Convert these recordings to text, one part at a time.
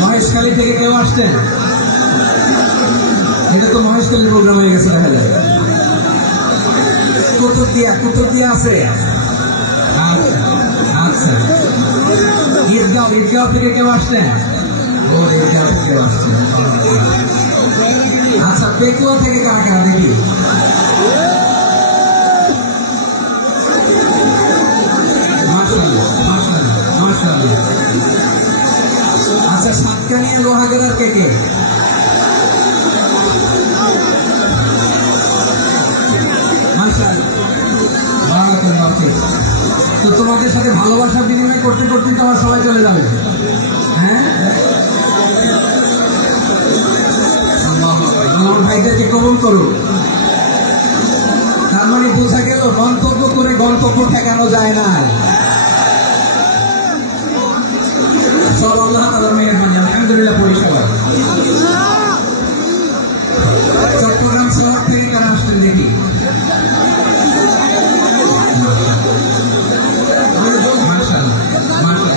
মহেশখালী থেকে কেউ আসছেন? এটা তো মহেশখালীর প্রোগ্রাম হয়ে গেছে দেখা যায়। কুতুবদিয়া আছে। আচ্ছা, ঈদগাঁও থেকে কেউ আসছেন? ঈদগাঁও থেকে কেউ আসছেন। আচ্ছা, পেকুয়া থেকে কারা কারা দেখি? আচ্ছা, সাতকানিয়া লোহাগড়ার কে কে? তো তোমাদের সাথে ভালোবাসার বিনিময় করতে করতে তো আমার সবাই চলে যাবে। হ্যাঁ, আমার ভাইদেরকে কবুল করো। তার মানে বোঝা গেল মন্তব্য করে গন্তব্য ঠেকানো যায় না। সব আল্লাহ তাআলার মেহেরবানি, আলহামদুলিল্লাহ। পরিষেবা চট্টগ্রাম শহর থেকে কারা আসছেন দেখি?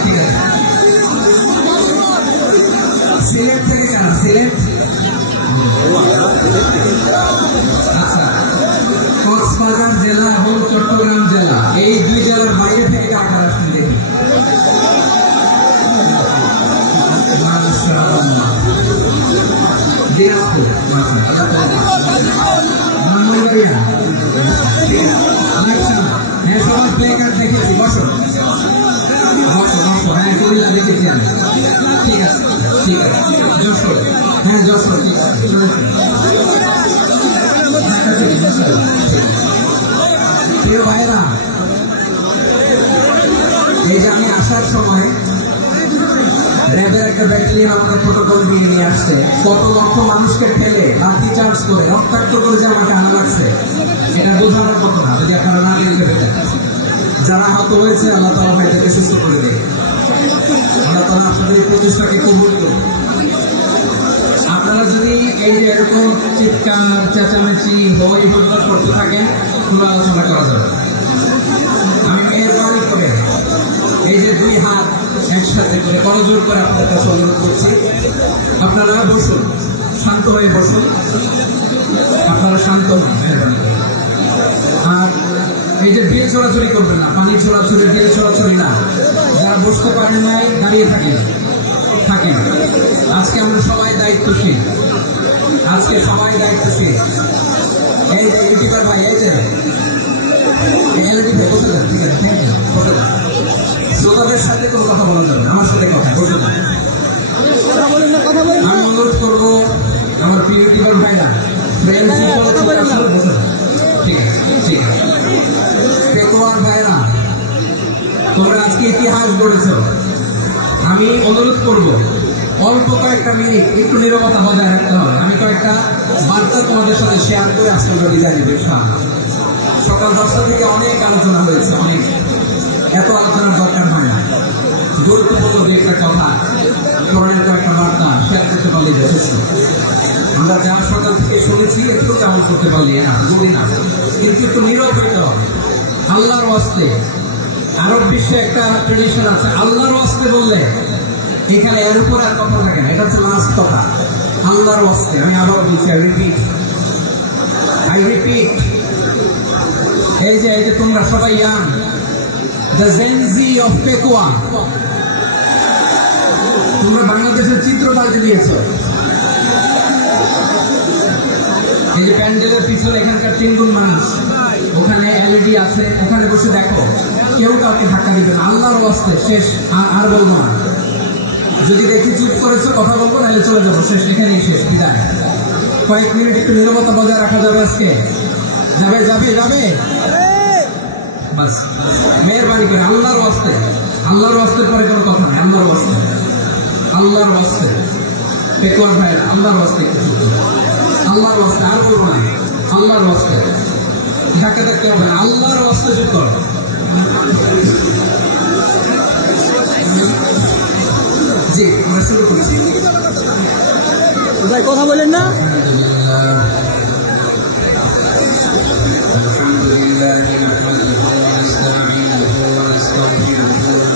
ঠিক আছে। সিলেট থেকে কারা? সিলেট। আচ্ছা, কক্সবাজার জেলা এবং চট্টগ্রাম জেলা, এই দুই জেলার বাইরে থেকে কারা আসছেন দেখি? দিনাজপুর, ব্রাহ্মণবাড়িয়া। হ্যাঁ, সবার প্লে কার্ড দেখেছি। বসো। হ্যাঁ, কুমিল্লা দেখেছি আমি। ঠিক আছে, ঠিক আছে। যশোর। হ্যাঁ, যশোর। ঠিক আছে, প্রিয় ভাইরা, এই যে আমি আসার সময় র্যাবের একটা ব্যাটালিয়ন আমাদের প্রোটোকল দিয়ে নিয়ে আসছে। কত লক্ষ মানুষকে ফেলে লাঠি চার্জ করে রক্তাক্ত করে যে আমাকে আনা লাগছে, এটা বোঝানোর মতো না যদি আপনারা না দেখতে পেতেন। যারা আহত হয়েছে, আল্লাহ তাআলা ভাইদেরকে সুস্থ করে দেয়। আল্লাহ তাআলা আপনাদের এই প্রচেষ্টাকে কবুল করুন। আপনারা যদি এই যে এরকম চিৎকার চেঁচামেচি হই হল্লা করতে থাকেন, কোনো আলোচনা করা যাবে। আমি মেহেরবানি করে এই যে দুই হাত একসাথে করে করজোর করে আপনাদের কাছে অনুরোধ করছি, আপনারা বসুন, শান্ত হয়ে বসুন। আপনারা শান্ত হন, মেহেরবানি করে। আর এই যে বিল ছোড়াছড়ি করবেন না, পানি ছোড়াছড়ি, বিল ছোড়াছড়ি না। যারা বসতে পারেন নাই, দাঁড়িয়ে থাকেন। আজকে আমরা সবাই দায়িত্বশীল। আজকে সবাই দায়িত্বশীল। এই যে ইউটিউবার ভাই, এই যে এলইডি ভাই, বসে যান। ঠিক আছে, বসে যান। শ্রোতাদের সাথে কোনো কথা বলা যাবে না, আমার সাথে কথা। বসে যান। আমি অনুরোধ করবো আমার প্রিয় ইউটিউবার ভাইরা, ঠিক আছে, ঠিক আছে। পেকুয়ার ভাইরা, তোমরা আজকে ইতিহাস গড়েছ। আমি অনুরোধ করব অল্প কয়েকটা মিনিট একটু নীরবতা বজায় রাখতে হবে। আমি কয়েকটা বার্তা তোমাদের সাথে শেয়ার করে আজকে আমরা বিদায় নিব। সকাল 10টা থেকে অনেক আলোচনা হয়েছে, অনেক। এত আলোচনার দরকার হয় না। গুরুত্বপূর্ণ যে একটা কথা, কোরআনের কয়েকটা বার্তা শেয়ার করতে পারলে যথেষ্ট। আমরা যা সকাল থেকে শুনেছি একটু কেমন করতে পারলি না, বলি না, কিন্তু একটু নীরব হইতে হবে। আল্লাহর ওয়াস্তে, আরব বিশ্বে একটা ট্রেডিশন আছে, আল্লাহর ওয়াস্তে বললে এখানে এর উপর আর কথা থাকে না। এটা হচ্ছে লাস্ট কথা, আল্লাহর ওয়াস্তে। আমি আবার বলছি, আই রিপিট। এই যে তোমরা সবাই young, the Gen Z of Pekua, তোমরা বাংলাদেশের চিত্র পাল্টে দিয়েছ। এই যে প্যান্ডেলের পিছনে এখানকার 3 গুণ মানুষ, ওখানে এলইডি আছে, ওখানে বসে দেখো। কেউ কাউকে ধাক্কা দিবে না, আল্লাহর ওয়াস্তে। শেষ, আর বলবো না। যদি দেখি চুপ করেছো, কথা বলবো, নাহলে চলে যাবো। শেষ, এখানেই শেষ, বিদায়। কয়েক মিনিট একটু নীরবতা বজায় রাখা যাবে আজকে? যাবে যাবে যাবে বাস। মেহেরবানি করে আল্লাহর ওয়াস্তে, আল্লাহর ওয়াস্তে পরে কোনো কথা নেই। আল্লাহর ওয়াস্তে, আল্লাহর ওয়াস্তে। পেকুয়ার ভাই, আল্লাহর ওয়াস্তে, আল্লাহর ওয়াস্তে। আর বলবো না, আল্লাহর ওয়াস্তে। ধাক্কা দেখতে হবে না, আল্লাহর ওয়াস্তে চুপ কর। জি, আমরা শুরু করছি। কথা বলেন না। الحمد لله نحمده ونستعينه ونستغفره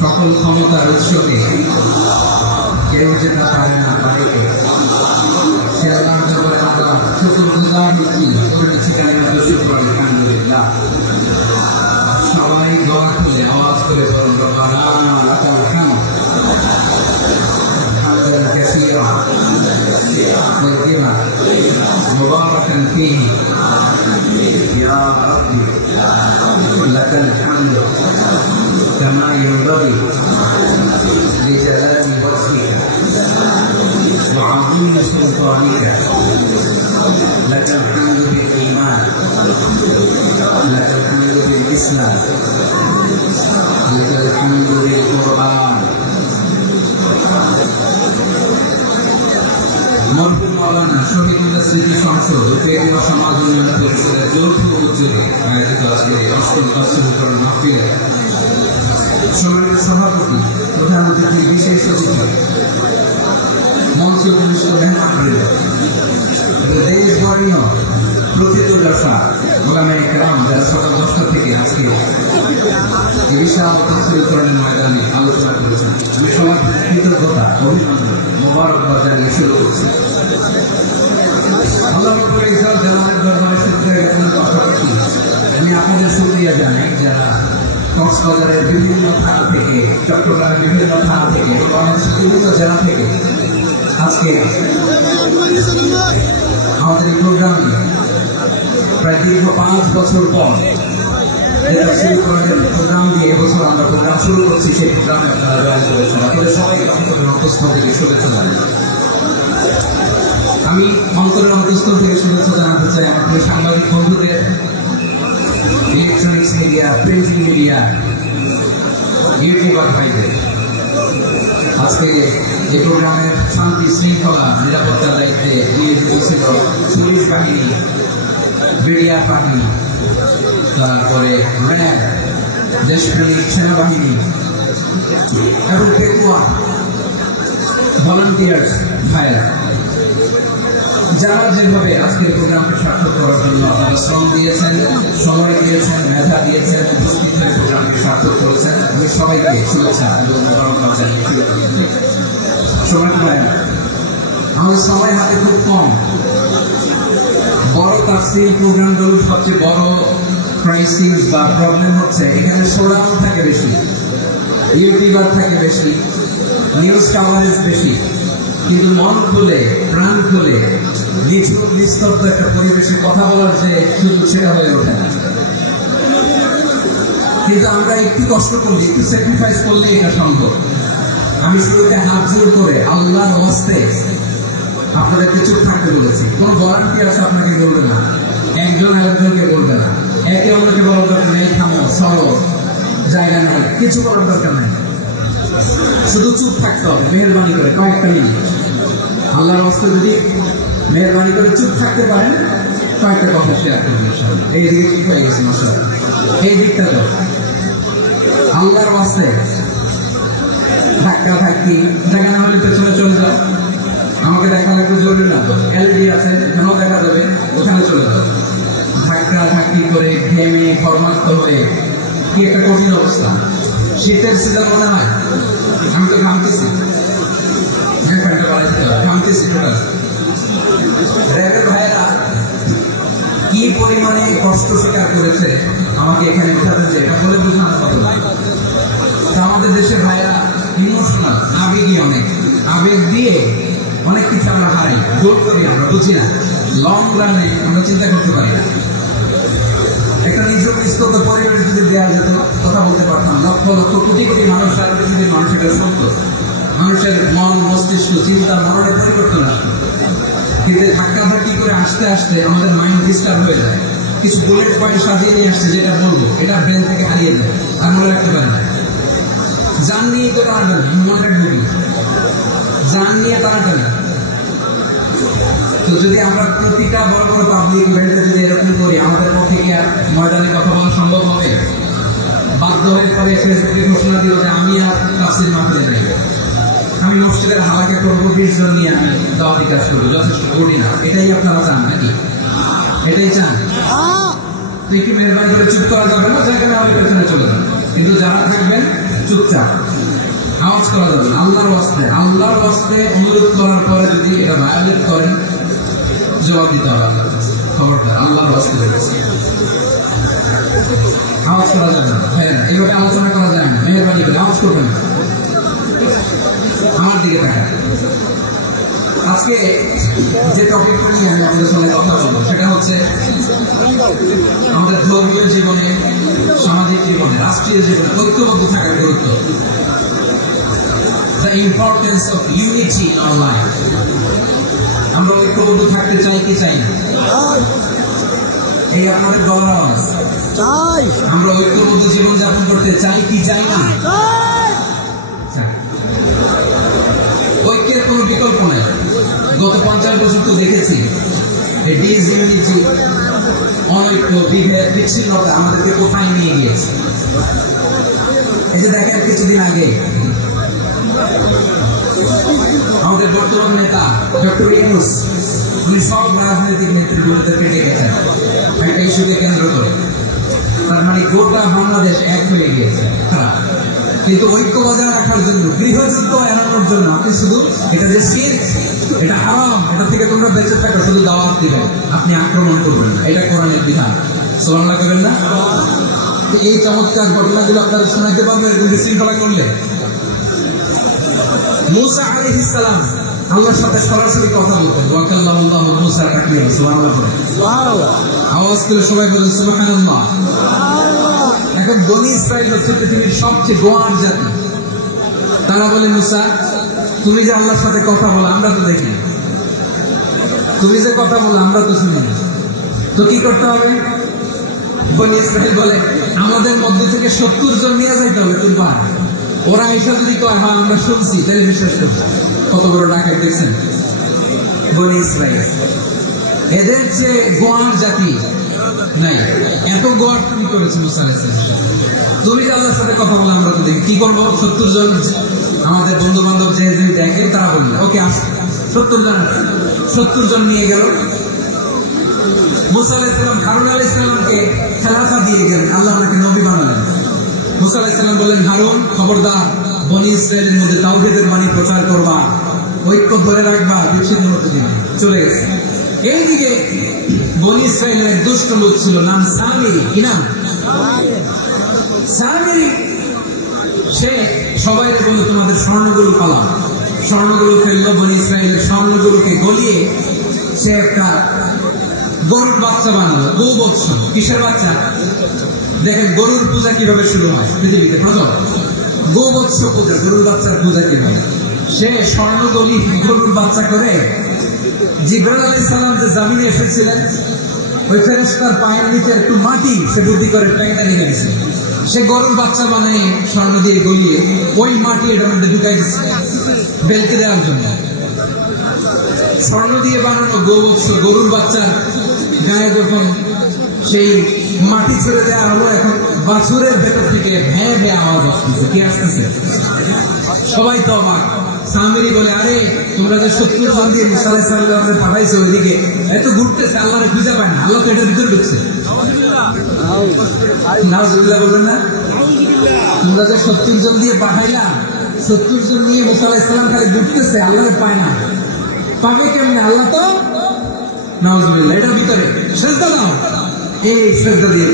সকল ক্ষমতার উৎসকে কেউ যেতে পারে না বাড়িতে সে আল্লাহর জগতে আমরা শুকরগুজার হচ্ছি করেছি আলহামদুলিল্লাহ। সবাই দোয়া খুলে আওয়াজ করে বলুন রব্বানা লাকাল হামদ হামদান কাসীরা তাইয়িবান মুবারাকান ফীহি ইয়া রাব্বি লাকাল হামদ كما ينبغي لجلال وجهك وعظيم سلطانك. لك الحمد بالإيمان، لك الحمد بالإسلام، لك الحمد بالقرآن. মরহুম মাওলানা শহীদুল্লাহ স্মৃতি সংসদ ও পেরিয়া সমাজ উন্নয়ন পরিষদের যৌথ উদ্যোগে আয়োজিত আজকে অষ্টম তাফসীরুল মাহফিলে সম্মানিত সভাপতি, প্রধান অতিথি, বিশেষ অতিথি জিনিস মেহমান করিল দেশ গড়িল প্রকৃত দশা গোলামে কেরাম যারা সকাল 10টা থেকে আজকে এই বিশাল তফসিলকরণের ময়দানে আলোচনা করেছেন। আমি সবার কৃতজ্ঞতা অভিনন্দন মোবারকবাদ জানিয়ে শুরু করছি। আল্লাহ করে ইসলাম জালালের দরবারে শুকরিয়া জ্ঞাপনের পাশাপাশি আমি আপনাদের শুকরিয়া জানাই যারা কক্সবাজারের বিভিন্ন থানা থেকে, চট্টগ্রামের বিভিন্ন থানা থেকে, বিভিন্ন জেলা থেকে আজকে আমাদের এই প্রোগ্রামে প্রায় দীর্ঘ 5 বছর পর প্রোগ্রাম দিয়ে এবছর আমরা প্রোগ্রাম শুরু করছি। সেই প্রোগ্রামে আপনারা জয়েন করেছেন। আপনাদের সবাইকে অন্তরের অন্তঃস্থল থেকে শুভেচ্ছা জানাই। আমি অন্তরের অন্তঃস্থল থেকে শুভেচ্ছা জানাতে চাই আমাদের সাংবাদিক বন্ধুদের, electronics media, printing media, YouTuber ভাইদের। আজকে এই প্রোগ্রামের শান্তি শৃঙ্খলা নিরাপত্তার দায়িত্বে নিয়োজিত ছিল পুলিশ বাহিনী, বিডিআর বাহিনী, তারপরে র্যাব, দেশপ্রেমিক সেনাবাহিনী এবং পেকুয়া ভলান্টিয়ার্স ভাইরা, যারা যেভাবে আজকের প্রোগ্রামকে সার্থক করার জন্য আপনারা শ্রম দিয়েছেন, সময় দিয়েছেন, মেধা দিয়েছেন, উপস্থিত হয়ে প্রোগ্রামকে সার্থক করেছেন, আমি সবাইকে শুভেচ্ছা এবং মোবারকবাদ জানিয়ে শুরু করছি। আমাদের সময় হাতে খুব কম। বড় তাফসীর প্রোগ্রামগুলোর সবচেয়ে বড় ক্রাইসিস বা প্রবলেম হচ্ছে এখানে শোডাউন থাকে বেশি, ইউটিউবার থাকে বেশি, নিউজ কাভারেজ বেশি, কিন্তু মন খুলে প্রাণ খুলে নিস্তব্ধ একটা পরিবেশে কথা বলার যে সুযোগ সেটা হয়ে ওঠে না। কিন্তু আমরা একটু কষ্ট করলে, একটু স্যাক্রিফাইস করলে এটা সম্ভব। আমি শুরুতে হাত জোর করে আল্লাহর ওয়াস্তে আপনাদেরকে চুপ থাকতে বলেছি। কোনো ভলান্টিয়ার আছে আপনাকে বলবে না, একজন আরেকজনকে বলবে না, একে অন্যকে বলার দরকার নেই, থামো সরো, জায়গা নাই, কিছু করার দরকার নাই, শুধু চুপ থাকতে হবে মেহরবানি করে কয়েকটা মিনিট। আল্লাহর ওয়াস্তে যদি মেহরবানি করে চুপ থাকতে পারেন, কয়েকটা কথা শেয়ার করবেন। এই দিকে ঠিক হয়ে গেছে মাসা, এই দিকটা তো আল্লাহর ওয়াস্তে ধাক্কা ধাক্কি জায়গা না হলে পেছনে চলে যাও। আমাকে দেখা লাগবে জরুরি না, এলইডি আছে এখানেও দেখা যাবে, ওখানে চলে যাও। ধাক্কা ধাক্কি করে ঘেমে কর্মাক্ত হয়ে কি একটা কঠিন অবস্থা। শীতের সিজন মনে হয়, আমি তো ঘামতেছি, ঘামতেছি টোটাল। র্যাবের ভাইয়েরা কি পরিমাণে কষ্ট স্বীকার করেছে আমাকে এখানে উঠাতে, যে এটা বলে বোঝানোর মতো না। আমাদের দেশের ভাইয়েরা ইমোশনাল, আবেগী, অনেক আবেগ দিয়ে অনেক কিছু আমরা হারাই, ভুল করি, আমরা বুঝি না, লং রানে আমরা চিন্তা করতে পারি না। একটা নিজের নিস্তব্ধ পরিবেশ যদি দেওয়া যেত, কথা বলতে পারতাম, লক্ষ লক্ষ কোটি কোটি মানুষ আর পৃথিবীর মানুষ এটা শুনতো, মানুষের মন মস্তিষ্ক চিন্তা মননে পরিবর্তন আসতো। কিন্তু ধাক্কাধাক্কি করে আসতে আসতে আমাদের মাইন্ড ডিস্টার্ব হয়ে যায়। কিছু বুলেট পয়েন্ট সাজিয়ে নিয়ে আসছে, যেটা বলবো এটা ব্রেন থেকে হারিয়ে যায়, আর মনে রাখতে পারে না। জান নিয়ে তো টানাটানি, মনে রাখবে জান নিয়ে টানাটানি। তো যদি আমরা প্রতিটা বড় বড় পাবলিক ইভেন্টে যদি এরকম করি, আমাদের পক্ষে কি আর ময়দানে কথা বলা সম্ভব হবে? বাধ্য হয়ে পরে ফেসবুকে ঘোষণা দিল যে আমি আর তাফসীর মাহফিলে নাই, আমি মসজিদের হালাকা করবো, 20 জন নিয়ে আমি দাওয়াতি কাজ করবো, যথেষ্ট করি না। এটাই আপনারা চান নাকি? এটাই চান? তো একটু মেহরবানি করে চুপ করা যাবে না, জায়গা না হলে পেছনে চলে যান। কিন্তু যারা থাকবেন চুপচাপ, আওয়াজ করা যাবে না। আল্লাহর ওয়াস্তে, আল্লাহর ওয়াস্তে অনুরোধ করার পরে যদি এটা ভায়োলেট করেন, জবাব দিতে হবে। খবরদার, আল্লাহর ওয়াস্তে আওয়াজ করা যাবে না। হ্যাঁ, এইভাবে আলোচনা করা যায় না। মেহরবানি করে আওয়াজ করবেন না, আমার দিকে তাকান। আজকে যে টপিকটা নিয়ে আমি আপনাদের সঙ্গে কথা বলবো, সেটা হচ্ছে আমাদের ধর্মীয় জীবনে, সামাজিক জীবনে, রাষ্ট্রীয় জীবনে ঐক্যবদ্ধ থাকার গুরুত্ব। The importance of unity in our life. আমরা ঐক্যবদ্ধ থাকতে চাই কি চাই না? এই আপনাদের গলার আওয়াজ। আমরা ঐক্যবদ্ধ জীবন যাপন করতে চাই কি চাই না? ঐক্যের কোন বিকল্প নেই। গত 50 বছর তো দেখেছি ডিসইউনিটি, অনৈক্য, বিভেদ, বিচ্ছিন্নতা আমাদেরকে কোথায় নিয়ে গিয়েছে। এই যে দেখেন কিছুদিন আগে আমাদের বর্তমান নেতা ডক্টর ইউনূস উনি সব রাজনৈতিক নেতৃত্বকে কেটে গেছেন একটা ইস্যুকে কেন্দ্র করে। তার মানে গোটা বাংলাদেশ এক হয়ে গিয়েছে। কিন্তু ঐক্য বজায় রাখার জন্য, গৃহযুদ্ধ এড়ানোর জন্য আপনি শুধু এটা যে শিরক, এটা হারাম, এটা থেকে তোমরা বেঁচে থাকো, শুধু দাওয়াত দিবেন, আপনি আক্রমণ করবেন না, এটা কোরআনের বিধান। সুবহানাল্লাহ করবেন না? এই চমৎকার ঘটনাগুলো আপনারা শোনাইতে পারবেন এরকম বিশৃঙ্খলা করলে। মূসা আলাইহিস সালাম আল্লাহর সাথে সরাসরি কথা বলতেন। ওয়া কাল্লামাল্লাহু মূসা তাকলিমা। সুবহানাল্লাহ। সুবহানাল্লাহ। আওয়াজ করে সবাই বলেন সুবহানাল্লাহ। এখন বনী ইসরাইল হচ্ছে পৃথিবীর সবচেয়ে গোয়ার জাতি। তারা বলে, মূসা তুমি যে আল্লাহর সাথে কথা বলো আমরা তো দেখি, তুমি যে কথা বলো আমরা তো শুনি না, তো কি করতে হবে? বনী ইসরাইল বলে, আমাদের মধ্যে থেকে 70 জন নিয়ে যাইতে হবে তুলবা। ওরা এসে যদি কয় হ্যাঁ আমরা শুনছি, তাহলে বিশ্বাস করবো। কত বড় ডাকাত দেখছেন বনী ইসরাইল। এদের যে গোয়ার জাতি নাই, এত গোয়ার তুমি করেছো মূসা আলাইহিস সালাম। তুমি যে আল্লাহর সাথে কথা বলে আমরা তো দেখি, কি করবো? 70 জন আমাদের বন্ধু বান্ধব যে দেখে তারা বললো ওকে আস, 70 জন নিয়ে গেল। মূসা আলাইহিস সালাম হারুন আলাইহিস সালামকে খেলাফা দিয়ে গেলেন, আল্লাহ ওনাকে নবী বানালেন। মূসা আলাইহিস সালাম বললেন, হারুন খবরদার বনী ইসরায়েলের মধ্যে তাওহীদের বাণী প্রচার করবা, ঐক্য ধরে রাখবা, বিচ্ছিন্ন হতে দিবে। চলে গেছে। এইদিকে বনী ইসরায়েলের এক দুষ্ট লোক ছিল, নাম সামিরি। কি নাম? সামিরি। সে সবাই বলল তোমাদের স্বর্ণগুলো পালাম। স্বর্ণগুলো ফেললো, বনী ইসরায়েলের স্বর্ণগুলোকে গলিয়ে সে একটা গরুর বাচ্চা বানালো। গোবৎস। কিসের বাচ্চা? দেখেন গরুর পূজা কিভাবে শুরু হয় পৃথিবীতে প্রথম, গোবৎস পূজা, গরুর বাচ্চার পূজা কিভাবে। সে স্বর্ণ গলি গরুর বাচ্চা করে জিবরাইল আলাইহিস সালাম যে জমিনে এসেছিলেন, ওই ফেরেশতার পায়ের নিচে একটু মাটি সে বুদ্ধি করে পেটে নিয়ে গেছে। সে গরুর বাচ্চা বানায় স্বর্ণ দিয়ে গলিয়ে ওই মাটি এটার মধ্যে ঢুকাই দিচ্ছে বেলকে দেওয়ার জন্য। স্বর্ণ দিয়ে বানানো গোবৎস গরুর বাচ্চার গায়ে যখন সেই মাটি ছেড়ে দেওয়া হলো, এখন বাছুরের ভেতর থেকে ভ্যাঁ ভ্যাঁ আওয়াজ আসতেছে। কি আসতেছে? সবাই তো অবাক। সামিরি বলে, আরে তোমরা যে 70 জন দিয়ে মূসা আলাইহিস সালামকে পাঠাইছো ওইদিকে, এত ঘুরতেছে, আল্লাহরে খুঁজে পায় না, আল্লাহ তো এটার ভিতরে ঢুকছে। নাউজুবিল্লাহ বলবেন না? তোমরা যে 70 জন দিয়ে পাঠাইলা, 70 জন নিয়ে মূসা আলাইহিস সালাম খালি ঘুরতেছে, আল্লাহরে পায় না। পাবে কেমনে? আল্লাহ তো নাউজুবিল্লাহ এটার ভিতরে। সেজদা দাও। এই সেজদা দিয়ে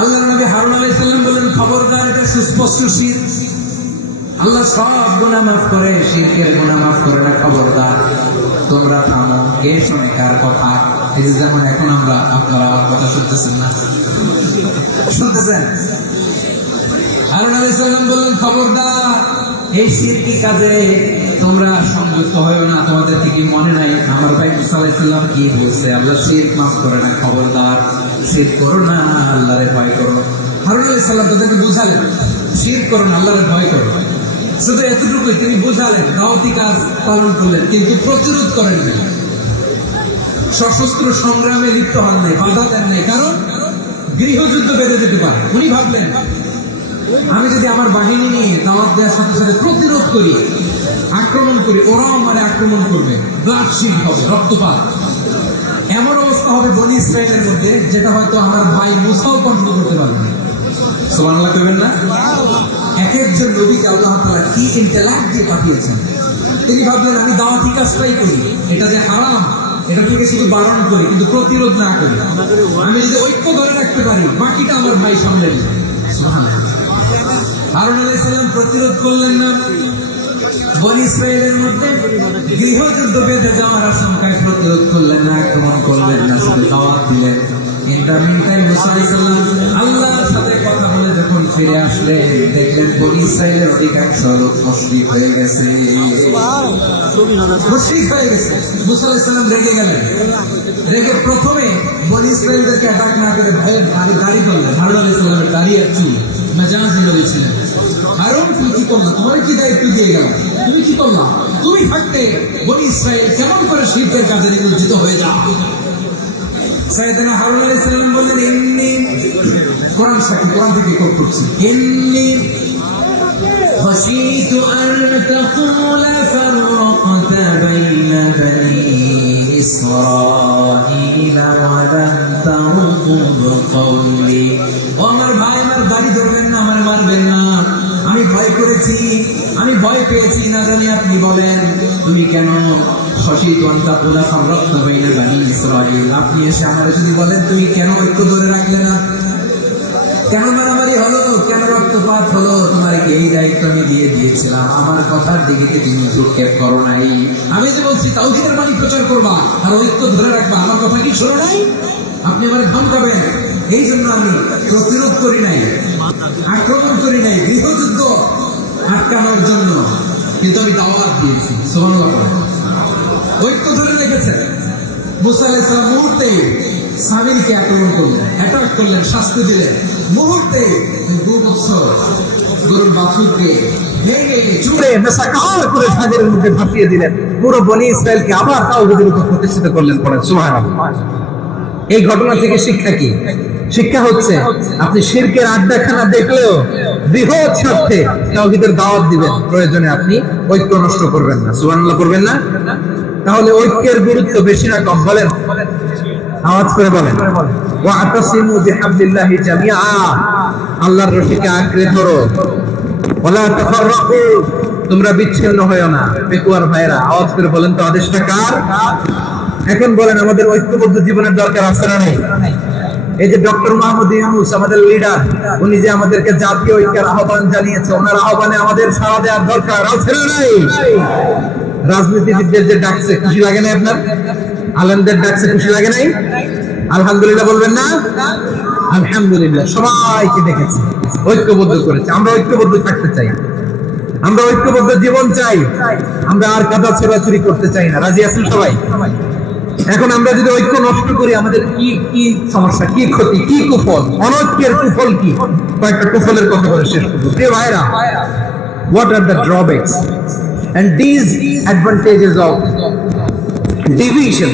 আল্লাহর নবী হারুন আলাইহিস সালাম বললেন, খবরদার এটা সুস্পষ্ট শিরক। আল্লাহ সব গুনাহ মাফ করে, শিরকের গুনাহ মাফ করে না, খবরদার তোমরা থামো। কে শুনে কার কথা? এই যে যেমন এখন আমরা, আপনারা কথা শুনতেছেন না, শুনতেছেন? হারুন আলাইহিস সালাম বললেন, খবরদার এই শিরকি কাজে তোমরা সংযুক্ত হয়েও না। তোমাদের কি মনে নাই আমার ভাই মূসা আলাইহিস সালাম কি বলছে? আল্লাহ শিরক মাফ করে না, খবরদার শিরক করো না, আল্লাহরে ভয় করো। হারুন আলাইহিস সালাম তাদেরকে বুঝালেন, শিরক করো না, আল্লাহরে ভয় করো। শুধু এতটুকুই তিনি বুঝালেন, দাওয়াতি কাজ পালন করলেন, কিন্তু প্রতিরোধ করেন না, সশস্ত্র সংগ্রামে লিপ্ত হন নাই, বাধা দেন নাই, কারণ গৃহযুদ্ধ বেঁধে যেতে পারে। উনি ভাবলেন, আমি যদি আমার বাহিনী নিয়ে দাওয়াত দেওয়ার সাথে সাথে প্রতিরোধ করি, আক্রমণ করি, ওরাও আমার আক্রমণ করবে, ব্লাডশিট হবে, রক্তপাত, এমন অবস্থা হবে বনী ইসরায়েলের মধ্যে যেটা হয়তো আমার ভাই মূসাও কন্ট্রোল করতে পারবে না। সুবহানাল্লাহ করবেন না? এক একজন নবীকে আল্লাহ তাআলা কি ইন্টেলেক্ট দিয়ে পাঠিয়েছেন। তিনি ভাবলেন, আমি দাওয়াতি কাজটাই করি, এটা যে হারাম এটা থেকে শুধু বারণ করি, কিন্তু প্রতিরোধ না করি। আমি যদি ঐক্য ধরে রাখতে পারি, বাকিটা আমার ভাই সামলে নেবে। সুবহানাল্লাহ। হারুন আলাইহিস সালাম প্রতিরোধ করলেন না, বনী ইসরায়েলের মধ্যে গৃহযুদ্ধ বেঁধে যাওয়ার আশঙ্কায় প্রতিরোধ করলেন না, আক্রমণ করলেন না, শুধু দাওয়াত দিলেন। মূসা আলাইহিস সালাম আল্লাহর সাথে কথা বলে যখন ফিরে আসলেন, দেখলেন বনী ইসরায়েলের অধিকাংশ লোক মুশরিক হয়ে গেছে। মূসা আলাইহিস সালাম রেগে গেলেন। রেগে প্রথমে বনী ইসরায়েলদেরকে অ্যাটাক না করে ভয়ের দাড়ি করলেন। হারুন আলাইহিস সালামের দাড়ি আর চুল মেজাজি নবী ছিলেন। হারুন তুমি কি করলা? তোমার কি দায়িত্ব দিয়ে গেল? তুমি কি করলা? তুমি থাকতে বনী ইসরায়েল কেমন করে শিরকের কাজে নিমজ্জিত হয়ে যাও? সাইয়েদনা হারুন আলাইহিস সালাম বললেন, ইন্নী কোরআন সাক্ষী, কোরআন থেকে কোট করছি, ইন্নী خشيت أن تقول فرقت بين بني إسرائيل ولم ترقب قولي আমার ভাই আমার দাড়ি ধরবেন না, আমার মারবেন না, আমি ভয় করেছি, আমি ভয় পেয়েছি, না জানি আপনি বলেন তুমি কেন খশিত আন তাকুল ফাররাকতা বাইনা বানি ইসরাঈল, আপনি এসে আমার যদি বলেন তুমি কেন ঐক্য ধরে রাখলে না, কেন মারামারি হলো, কেন রক্তপাত হলো, তোমার এই দায়িত্ব আমি দিয়ে দিয়েছিলাম, আমার কথার দিকে তুমি ভ্রুক্ষেপ করো নাই। আমি যে বলছি তাওহীদের বাণী প্রচার করবা আর ঐক্য ধরে রাখবা, আমার কথা কি শোনো নাই? আপনি আমার ধমকাবেন, এই জন্য আমি প্রতিরোধ করি নাই, আক্রমণ করি নাই, গৃহযুদ্ধ আটকানোর জন্য, কিন্তু আমি দাওয়াত দিয়েছি। সুবহানাল্লাহ। ঐক্য ধরে রেখেছেন। মুসা আলাইহিস সালাম মুহূর্তে সামিরকে আক্রমণ করলেন, অ্যাটাক করলেন, শাস্তি দিলেন, মুহূর্তে 2 বছর গরুর বাছুরকে ভেঙে চুড়ে মেসাকার করে সাগরের মধ্যে ভাসিয়ে দিলেন। পুরো বনি ইসরায়েলকে আবার তাওহীদের উপর প্রতিষ্ঠিত করলেন। পড়েন সুবহানাল্লাহ। এই ঘটনা থেকে শিক্ষা কি? শিক্ষা হচ্ছে আপনি শিরকের আড্ডাখানা দেখলেও বৃহৎ স্বার্থে তাওহীদের দাওয়াত দিবেন, প্রয়োজনে আপনি ঐক্য নষ্ট করবেন না। সুবহানাল্লাহ করবেন না? তাহলে ঐক্যের গুরুত্ব বেশি না কম? বলেন, আওয়াজ করে বলেন। ওয়াতাসিমু বিহাবলিল্লাহি জামিআ, আল্লাহর রশিকে আঁকড়ে ধরো। ওয়ালা তাফাররাকু, তোমরা বিচ্ছিন্ন হয়ো না। পেকুয়ার ভাইরা আওয়াজ করে বলেন তো আদেশটা কার? এখন বলেন আমাদের ঐক্যবদ্ধ জীবনের দরকার আছে না নেই? এই যে ডক্টর মাহমুদ ইউনূস আমাদের লিডার, উনি যে আমাদেরকে জাতীয় ঐক্যের আহ্বান জানিয়েছে, ওনার আহ্বানে আমাদের সাড়া দেওয়ার দরকার আছে না নাই? রাজনীতিবিদদের যে ডাকছে খুশি লাগে না আপনার? আলেমদের ডাকছে খুশি লাগে নাই? আলহামদুলিল্লাহ বলবেন না? আলহামদুলিল্লাহ। সবাইকে দেখেছে, ঐক্যবদ্ধ করেছে। আমরা ঐক্যবদ্ধ থাকতে চাই, আমরা ঐক্যবদ্ধ জীবন চাই, আমরা আর কাদা ছোড়াছুরি করতে চাই না। রাজি আছেন সবাই? এখন আমরা যদি ঐক্য নষ্ট করি আমাদের কি কি সমস্যা, কি ক্ষতি, কি কুফল? অনৈক্যের কুফল কি? কয়েকটা কুফলের কথা বলে শেষ করব। প্রিয় ভাইরা, what are the drawbacks and these advantages of division,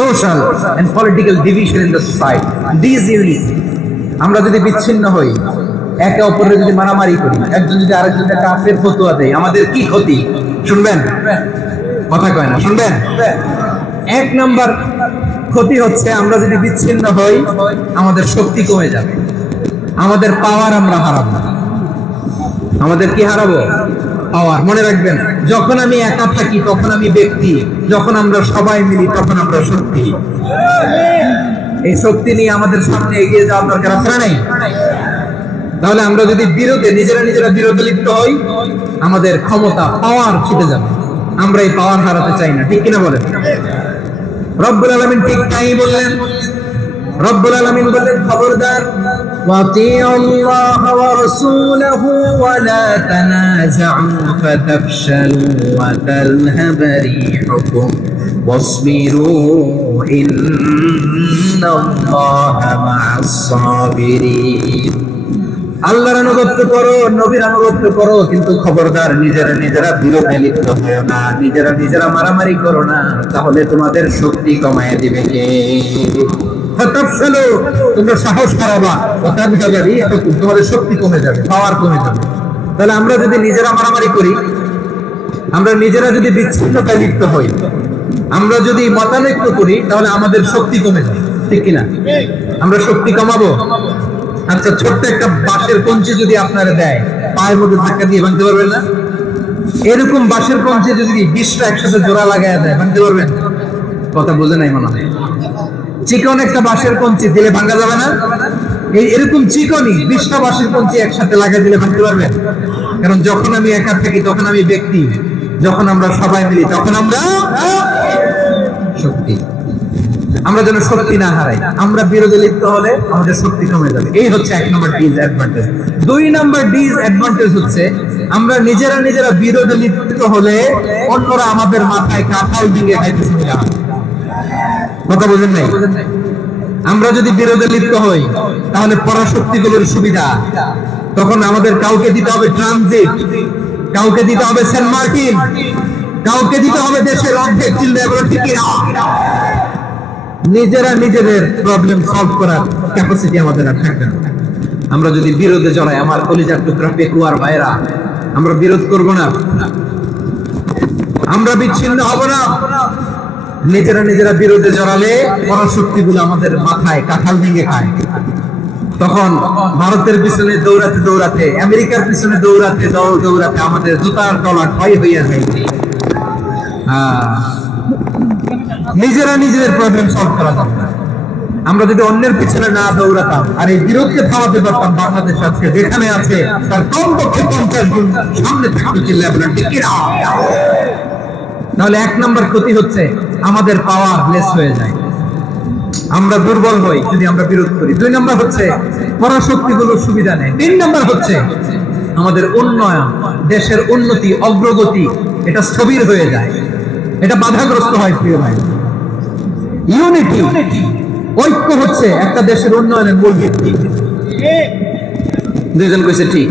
social and political division in the society, these units? আমরা যদি বিচ্ছিন্ন হই, একে অপরের যদি মারামারি করি, একজন যদি আরেকজনকে কাফের ফতোয়া দেয়, আমাদের কি ক্ষতি? শুনবেন? কথা কয় না, শুনবেন? 1 নাম্বার ক্ষতি হচ্ছে আমরা যদি বিচ্ছিন্ন হই আমাদের শক্তি কমে যাবে, আমাদের পাওয়ার আমরা হারাবো। আমাদের কি হারাবো? পাওয়ার। মনে রাখবেন, যখন আমি একা থাকি তখন আমি ব্যক্তি, যখন আমরা সবাই মিলি তখন আমরা শক্তি। এই শক্তি নিয়ে আমাদের সামনে এগিয়ে যাওয়ার দরকার আছে না নাই? তাহলে আমরা যদি নিজেরা বিরোধে লিপ্ত হই আমাদের ক্ষমতা, পাওয়ার ছুটে যাবে। আমরা এই পাওয়ার হারাতে চাই না, ঠিক কিনা বলেন? রব্বুল আলামিন ঠিক তাই বললেন। রব্বুল আলামিন বললেন, খবরদার, ওয়াতিউল্লাহ ওয়া রাসূলাহু ওয়া লা তানাযাউ ফাতাফশালু ওয়া তাযহাবা রিহুকুম ওয়াসবিরু ইন্নাল্লাহা মা'আস সাবিরিন। আল্লাহর আনুগত্য করো, নবীর আনুগত্য করো, কিন্তু খবরদার নিজেরা বিরোধে লিপ্ত হয়ো না, নিজেরা মারামারি করো না, তাহলে তোমাদের শক্তি কমায় দিবে কে? ফাতাফশালু, তোমরা সাহস হারাবা, ওয়া তাযহাবা রিহুকুম, তোমাদের শক্তি কমে যাবে, পাওয়ার কমে যাবে। তাহলে আমরা যদি নিজেরা মারামারি করি, আমরা নিজেরা যদি বিচ্ছিন্নতায় লিপ্ত হই, আমরা যদি মতানৈক্য করি, তাহলে আমাদের শক্তি কমে যাবে, ঠিক কিনা? আমরা শক্তি কমাবো। আচ্ছা, ছোট্ট একটা বাঁশের কঞ্চি যদি আপনারা দেয়, পায়ের মধ্যে ধাক্কা দিয়ে ভাঙতে পারবেন না? এরকম বাঁশের কঞ্চি যদি 20টা একসাথে জোড়া লাগায় দেয়, ভাঙতে পারবেন? কথা বোঝে নাই মনে হয়। চিকন একটা বাঁশের কঞ্চি দিলে ভাঙা যাবে না? এরকম চিকনই 20টা বাঁশের কঞ্চি একসাথে লাগাই দিলে ভাঙতে পারবেন? কারণ যখন আমি একা থাকি তখন আমি ব্যক্তি, যখন আমরা সবাই মিলি তখন আমরা শক্তি। আমরা যেন শক্তি না হারাই, আমরা বিরোধে লিপ্ত হলে আমাদের শক্তি কমে যাবে। এই হচ্ছে 1 নম্বর ডিসঅ্যাডভান্টেজ। 2 নম্বর ডিসঅ্যাডভান্টেজ হচ্ছে আমরা নিজেরা বিরোধে লিপ্ত হলে অন্যরা আমাদের মাথায় কাঁঠাল ডিঙে খাইতেছে। কথা বোঝেন নাই? আমরা যদি বিরোধে লিপ্ত হই তাহলে পরাশক্তিগুলোর সুবিধা, তখন আমাদের কাউকে দিতে হবে ট্রানজিট, কাউকে দিতে হবে সেন্ট মার্টিন, কাউকে দিতে হবে দেশের অর্ধেক চিল্লা। নিজেদের প্রবলেম সলভ করার ক্যাপাসিটি আমাদের আর থাকবে না। আমরা যদি বিরোধে জড়াই, আমার কলিজার টুকরা পেকুয়ার ভাইরা, আমরা বিরোধ করব না, আমরা বিচ্ছিন্ন হব না। নিজেরা নিজেরা বিরোধে জড়ালে পরাশক্তিগুলো আমাদের মাথায় কাঁঠাল ভেঙে খায়। তখন ভারতের পিছনে দৌড়াতে দৌড়াতে, আমেরিকার পিছনে দৌড়াতে দৌড়াতে আমাদের জুতার তলা ক্ষয় হইয়া যায়। নিজেরা নিজেদের প্রবলেম সলভ করা যাবে না। আমরা যদি অন্যের পিছনে না দৌড়াতাম আর এই বিরোধকে থামাতে পারতাম, বাংলাদেশ আজকে যেখানে আছে তার কমপক্ষে 50 গুণ সামনে থাকতে চিল্লায় বলেন ঠিক কি না? তাহলে 1 নম্বর ক্ষতি হচ্ছে আমাদের পাওয়ার লেস হয়ে যায়, আমরা দুর্বল হই যদি আমরা বিরোধ করি। 2 নম্বর হচ্ছে পরাশক্তিগুলোর সুবিধা নেই। 3 নম্বর হচ্ছে আমাদের উন্নয়ন, দেশের উন্নতি, অগ্রগতি এটা স্থবির হয়ে যায়, এটা বাধাগ্রস্ত হয়। প্রিয় ভাই, ইউনিটি, ঐক্য হচ্ছে একটা দেশের উন্নয়নের মূল ভিত্তি। 2 জন কইছে ঠিক,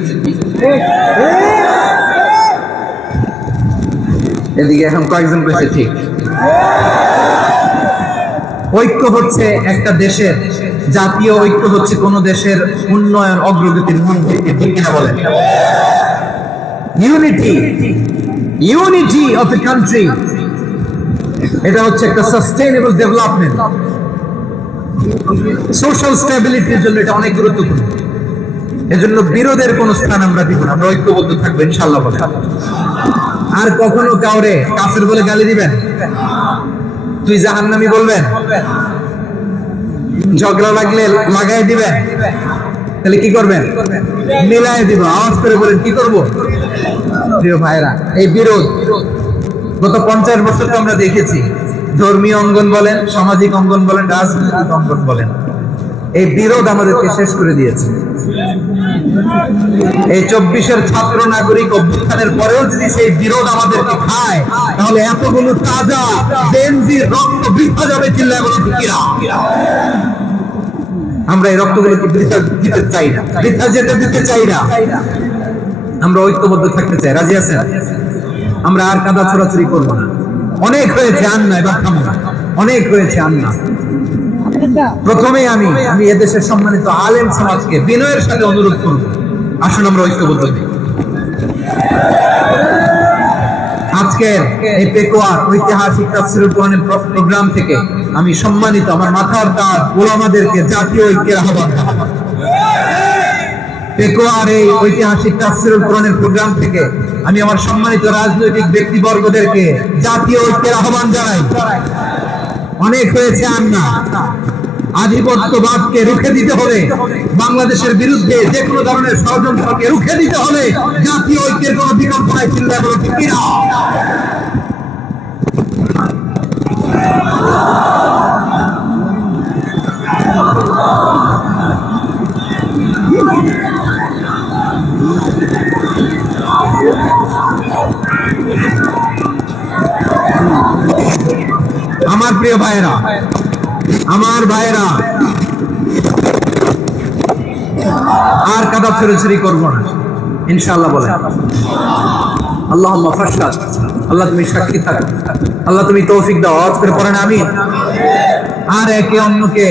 এদিকে এখন কয়েকজন কইছে ঠিক। ঐক্য হচ্ছে একটা দেশের, জাতীয় ঐক্য হচ্ছে কোন দেশের উন্নয়ন অগ্রগতির মূল ভিত্তি। ঠিক কিনা বলেন? ইউনিটি অফ এ কান্ট্রি, এটা হচ্ছে একটা সাস্টেইনেবল ডেভেলপমেন্ট, সোশ্যাল স্টেবিলিটির জন্য এটা অনেক গুরুত্বপূর্ণ। এজন্য বিরোধের কোন স্থান আমরা দিব না, আমরা ঐক্যবদ্ধ থাকবো ইনশাআল্লাহ। বলে আর কখনো কাউরে কাফের বলে গালি দিবেন, তুই জাহান্নামী বলবেন, ঝগড়া লাগলে লাগাই দিবেন, তাহলে কি করবেন? মিলাই দিব। আওয়াজ করে বলেন কি করব? প্রিয় ভাইরা, এই বিরোধ গত 50 বছর তো আমরা দেখেছি। ধর্মীয় অঙ্গন বলেন, সামাজিক অঙ্গন বলেন, রাজনৈতিক অঙ্গন বলেন, এই বিরোধ আমাদেরকে শেষ করে দিয়েছে। এই 24-এর ছাত্র নাগরিক অভ্যুত্থানের পরেও যদি সেই বিরোধ আমাদেরকে খায়, তাহলে এতগুলো তাজা বেনজির রক্ত বৃথা যাবে। চিল্লায় বলে ঠিক কিনা? আমরা এই রক্তগুলোকে বৃথা দিতে চাই না, বৃথা যেতে দিতে চাই না। আমরা ঐক্যবদ্ধ থাকতে চাই। রাজি আছেন? আমরা আর কাদা ছোড়াছুড়ি করবো না। অনেক হয়েছে আন্না, এবার থামো না। অনেক হয়েছে আন্না। প্রথমেই আমি এদেশের সম্মানিত আলেম সমাজকে বিনয়ের সাথে অনুরোধ করব, আসুন আমরা ঐক্যবদ্ধ হই। আজকের এই পেকুয়ার ঐতিহাসিক তাফসীরুল কোরআনের প্রোগ্রাম থেকে আমি সম্মানিত আমার মাথার তাজ উলামাদেরকে জাতীয় ঐক্যের আহ্বান জানাই। পেকুয়ার এই ঐতিহাসিক তাফসীরুল কোরআনের প্রোগ্রাম থেকে আমি আমার সম্মানিত রাজনৈতিক ব্যক্তিবর্গদেরকে জাতীয় ঐক্যের আহ্বান জানাই। অনেক হয়েছে আন্না। আধিপত্যবাদকে রুখে দিতে হলে, বাংলাদেশের বিরুদ্ধে যে কোনো ধরনের ষড়যন্ত্রকে রুখে দিতে হলে জাতীয় ঐক্যের কোনো বিকল্প নাই। চিল্লায় বলো ঠিক কিনা? আমার প্রিয় ভাইরা, আমার ভাইরা, আর কাদা ছেড়ে করবো না ইনশাআল্লাহ। বলে আল্লাহুম্মা ফাশহাদ, আল্লাহ তুমি সাক্ষী থাকো, আল্লাহ তুমি তৌফিক দাও। আওয়াজ করে পড়েন আমিন। আর একে অন্যকে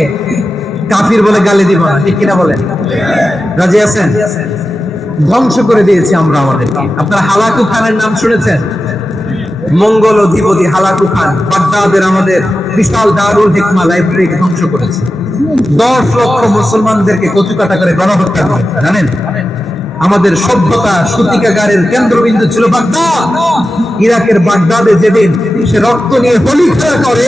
কাফির বলে গালি দিব না। ঠিক কিনা বলেন? রাজি আছেন? ধ্বংস করে দিয়েছি আমরা আমাদেরকে। আপনারা হালাকু খানের নাম শুনেছেন? মঙ্গল অধিপতি হালাকু খান বাগদাদের আমাদের বিশাল দারুল হিকমা লাইব্রেরি ধ্বংস করেছে। 10 লক্ষ মুসলমানদেরকে কচুকাটা করে গণহত্যা করেছে। জানেন, আমাদের সভ্যতা সূতিকাগারের কেন্দ্রবিন্দু ছিল বাগদাদ। ইরাকের বাগদাদে যেদিন সে রক্ত নিয়ে হোলি খেলা করে,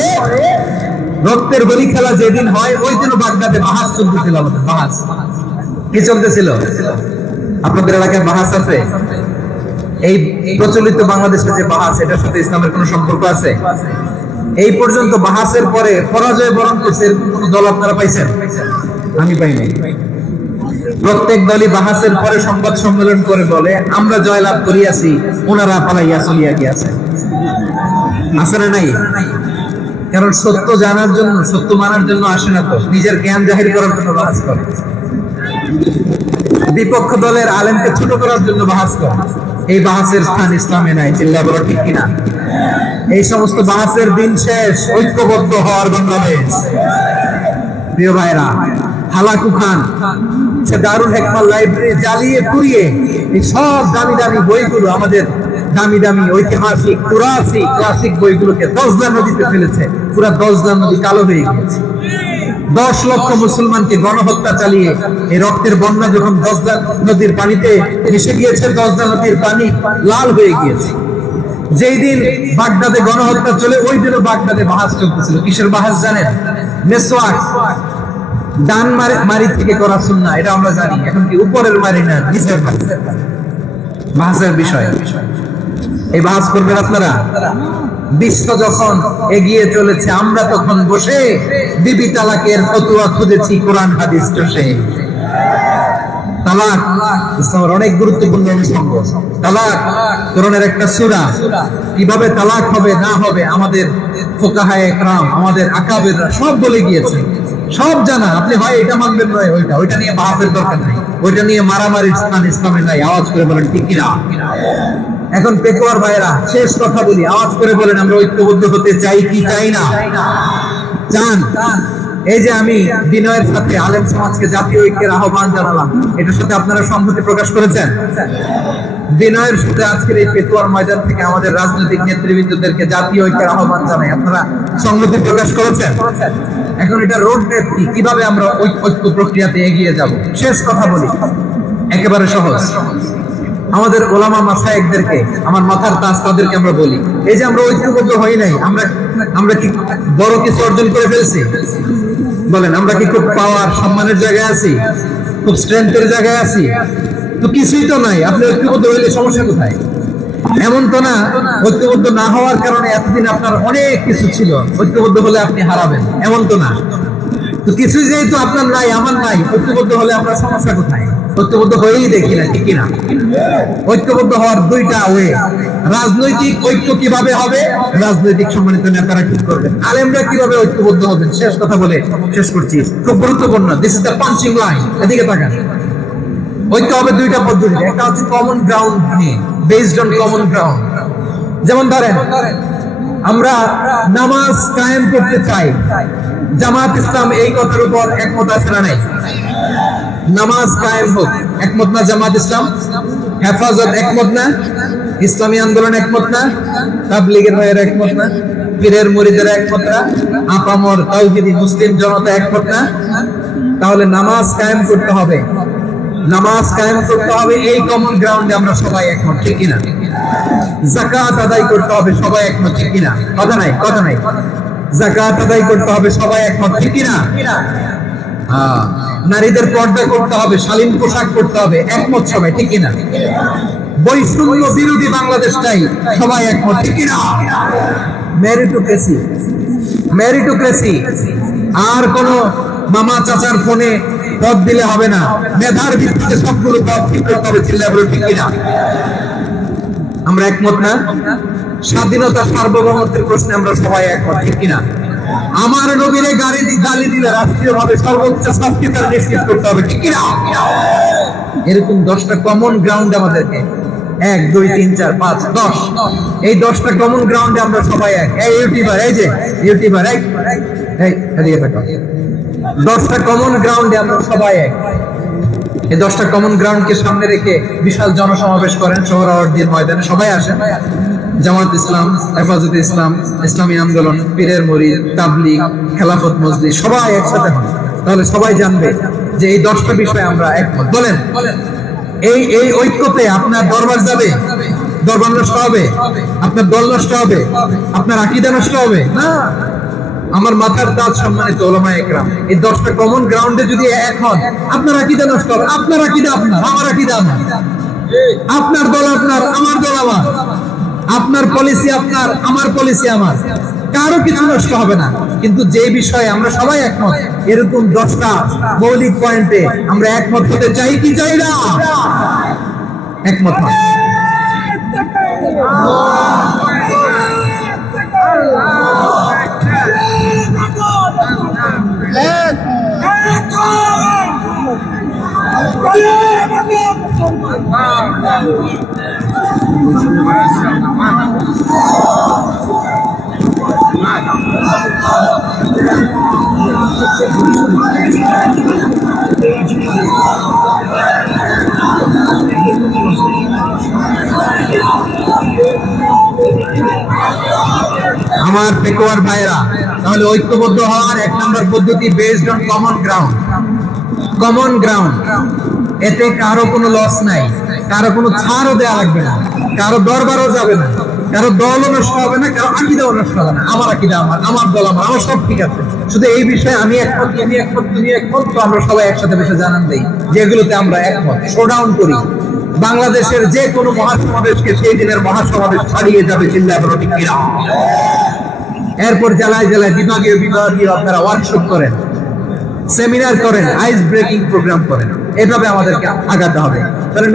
রক্তের হোলি খেলা যেদিন হয়, ওই দিনও বাগদাদে বাহাস চলতেছিল। আমাদের বাহাস কি চলতেছিল? আপনাদের এলাকায় বাহাস আছে? এই প্রচলিত বাংলাদেশে যে বাহাস, এটার সাথে ইসলামের কোন সম্পর্ক আছে? এই পর্যন্ত বাহাসের পরে পরাজয় বরণ করছে কোন দল আপনারা পাইছেন? আমি পাইনি। প্রত্যেক দলই বাহাসের পরে সংবাদ সম্মেলন করে বলে আমরা জয়লাভ করিয়াছি, ওনারা পালাইয়া চলিয়া গিয়াছে। আছে না নাই? কারণ সত্য জানার জন্য, সত্য মানার জন্য আসে না, তো নিজের জ্ঞান জাহির করার জন্য বাহাস করে। বিপক্ষ দলের আলেমকে ছোট করার জন্য বাহাস করে। এই বাহাসের স্থান ইসলামে নাই। চিল্লায় বলো ঠিক কিনা? এই সমস্ত বাহাসের দিন শেষ। ঐক্যবদ্ধ হওয়ার বাংলাদেশ। প্রিয় ভাইরা, হালাকু খান সে দারুল হেকমার লাইব্রেরি জ্বালিয়ে পুড়িয়ে এই সব দামি দামি বইগুলো, আমাদের দামি দামি ঐতিহাসিক ক্লাসিক বইগুলোকে দজলা নদীতে ফেলেছে। পুরা দজলা নদী কালো হয়ে গিয়েছে। 10 লক্ষ মুসলমানকে গণহত্যা চালিয়ে এই রক্তের বন্যা যখন দজলা নদীর পানিতে মিশে গিয়েছে, দজলা নদীর পানি লাল হয়ে গিয়েছে। যেই দিন বাগদাদে গণহত্যা চলে, ওই দিনও বাগদাদে বাহাস চলতেছিল। কিসের বাহাস জানেন? মেসওয়াক, ডান মারি থেকে করা সুন্নাহ, এটা আমরা জানি। এখন কি উপরের মারি না, নিচের মারি, বাহাসের বিষয়। এই বাহাস করবেন আপনারা। বিশ্ব যখন এগিয়ে চলেছে, আমরা তখন বসে বিবি তালাকের ফতোয়া খুঁজেছি কোরআন হাদিস চষে। তালাক ইসলামের অনেক গুরুত্বপূর্ণ অঙ্গ। তালাক কোরআনের একটা সূরা। কিভাবে তালাক হবে না হবে আমাদের ফুকাহায়ে ইকরাম, আমাদের আকাবেররা সব বলে গিয়েছে, সব জানা। আপনি হয় এটা মানবেন, নয় ওইটা নিয়ে বাহাসের দরকার নাই, ওইটা নিয়ে মারামারির স্থান ইসলামে নাই। আওয়াজ করে বলেন ঠিক কিনা? এখন পেকুয়ার ভাইরা, শেষ কথা বলি, আওয়াজ করে বলেন আমরা ঐক্যবদ্ধ হতে চাই কি চাই না? চান? এই যে আমি বিনয়ের সাথে আলেম সমাজকে জাতীয় ঐক্যের আহ্বান জানালাম, এটার সাথে আপনারা সংহতি প্রকাশ করেছেন? বিনয়ের সাথে আজকের এই পেকুয়ার ময়দান থেকে আমাদের রাজনৈতিক নেতৃবৃন্দদেরকে জাতীয় ঐক্যের আহ্বান জানাই, আপনারা সংহতি প্রকাশ করেছেন? এখন এটা রোড ম্যাপ কি, কিভাবে আমরা ঐক্য প্রক্রিয়াতে এগিয়ে যাব? শেষ কথা বলি, একেবারে সহজ। আমাদের ওলামা মাশায়েখদেরকে, আমার মাথার তাজ, তাদেরকে আমরা বলি, এই যে আমরা ঐক্যবদ্ধ হই নাই, আমরা কি বড় কিছু অর্জন করে ফেলছি? বলেন, আমরা কি খুব পাওয়ার সম্মানের জায়গায় আছি? খুব স্ট্রেংথের জায়গায় আছি? তো কিছুই তো নাই। আপনি ঐক্যবদ্ধ হইলে সমস্যা কোথায়? এমন তো না ঐক্যবদ্ধ না হওয়ার কারণে এতদিন আপনার অনেক কিছু ছিল, ঐক্যবদ্ধ হলে আপনি হারাবেন, এমন তো না। তো কিছু যেহেতু আপনার নাই, আমার নাই, ঐক্যবদ্ধ হলে আমরা সমস্যা কোথায়? ঐক্যবদ্ধ হয়েই দেখি না, ঠিক কিনা? ঐক্যবদ্ধ হওয়ার দুইটা ওয়ে। রাজনৈতিক ঐক্য কিভাবে হবে? রাজনৈতিক সম্মানিত নেতারা ঠিক করবেন। আলেমরা কিভাবে ঐক্যবদ্ধ হবেন? শেষ কথা বলে শেষ করছি, খুব গুরুত্বপূর্ণ। This is the punching line. এদিকে তাকান। ঐক্য হবে দুইটা পদ্ধতিতে। একটা হচ্ছে কমন গ্রাউন্ড নিয়ে, বেসড অন কমন গ্রাউন্ড। যেমন ধরেন, আমরা নামাজ কায়েম করতে চাই, জামাত ইসলাম এই কথার উপর একমত আছে না নাই? নামাজ কায়েম হোক, একমত না জামাত ইসলাম? হেফাজত একমত না? ইসলামী আন্দোলন একমত না? তাবলীগের ভাইয়েরা একমত না? পীরের মুরিদেরা একমত না? আপামর তাওহীদি মুসলিম জনতা একমত না? তাহলে নামাজ কায়েম করতে হবে, নামাজ কায়েম করতে হবে এই কমন গ্রাউন্ডে আমরা সবাই একমত, ঠিক কিনা? যাকাত আদায় করতে হবে, সবাই একমত, ঠিক কিনা? কথা নাই, কথা নাই। যাকাত আদায় করতে হবে, সবাই একমত, ঠিক কিনা? নারীদের পর্দা করতে হবে, শালীন পোশাক করতে হবে, একমত সবাই, ঠিক কিনা? বৈষম্য বিরোধী বাংলাদেশ চাই, সবাই একমত, ঠিক কিনা? Meritocracy, meritocracy. আর কোন মামা চাচার ফোনে পদ দিলে হবে না, মেধার ভিত্তিতে সবগুলো পদ ঠিক করতে হবে, চিল্লায় বলে ঠিক কিনা? আমরা একমত না? স্বাধীনতা সার্বভৌমত্বের প্রশ্নে আমরা সবাই একমত, ঠিক কিনা? আমার নবীরে গালি দিলে রাষ্ট্রীয় ভাবে সর্বোচ্চ শাস্তির নিশ্চিত করতে হবে, ঠিক কিনা? এরকম 10টা কমন গ্রাউন্ড আমাদেরকে, 1 2 3 4 5 10, এই 10টা কমন গ্রাউন্ডে আমরা সবাই এক। এই ইউটিউবার, এই যে ইউটিউবার, এই এদিকে তাকাও। 10টা কমন গ্রাউন্ডে আমরা সবাই এক। এই 10টা কমন গ্রাউন্ডকে সামনে রেখে বিশাল জনসমাবেশ করেন সোহরাওয়ার্দীর ময়দানে, সবাই আসেন। জামাত ইসলাম, হেফাজতে ইসলাম, ইসলামী আন্দোলন, পীরের মুরিদ, তাবলীগ, খেলাফত মজলিস, সবাই একসাথে হন। তাহলে সবাই জানবে যে এই 10টা বিষয়ে আমরা একমত। বলেন, এই ঐক্যতে আপনার দরবার যাবে? দরবার নষ্ট হবে? আপনার দল নষ্ট হবে? আপনার আকীদা নষ্ট হবে? না। আমার মাথার তাজ সম্মানিত উলামায়ে ইকরাম, এই 10টা কমন গ্রাউন্ডে যদি এক হন, আপনার আকীদা নষ্ট হবে। আপনার আকীদা আপনার, আমার আকীদা আমার, আপনার দল আপনার, আমার দল আমার, আপনার পলিসি আপনার, আমার পলিসি আমার, কারো কিছু নষ্ট হবে না। কিন্তু যে বিষয়ে আমরা সবাই একমত, এরকম 10টা মৌলিক পয়েন্টে আমরা একমত হতে চাই কি চাই না? একমত হন। আমার পেকুয়ার ভাইরা, তাহলে ঐক্যবদ্ধ হওয়ার 1 নম্বর পদ্ধতি based on common ground. Common ground, এতে কারো কোনো লস নাই, কারো কোনো ছাড়ও দেওয়া লাগবে না, কারো দরবারও যাবে না, কারো দলও নষ্ট হবে না, কারো আকিদাও নষ্ট হবে না। আমার আকিদা আমার দল আমার সব ঠিক আছে। শুধু এই বিষয়ে আমি একমত, তুমি একমত, তুমি একমত, তো আমরা সবাই একসাথে বসে জানান দেই যেগুলোতে আমরা একমত, শোডাউন করি। বাংলাদেশের যে কোনো মহাসমাবেশকে সেই দিনের মহাসমাবেশ ছাড়িয়ে যাবে। চিল্লায় বলো ঠিক কিনা? এরপর জেলায় জেলায় বিভাগীয় আপনারা ওয়ার্কশপ করেন, সেমিনার করেন, আইস ব্রেকিং প্রোগ্রাম করেন। এভাবে আমাদেরকে আগাতে হবে। তাহলে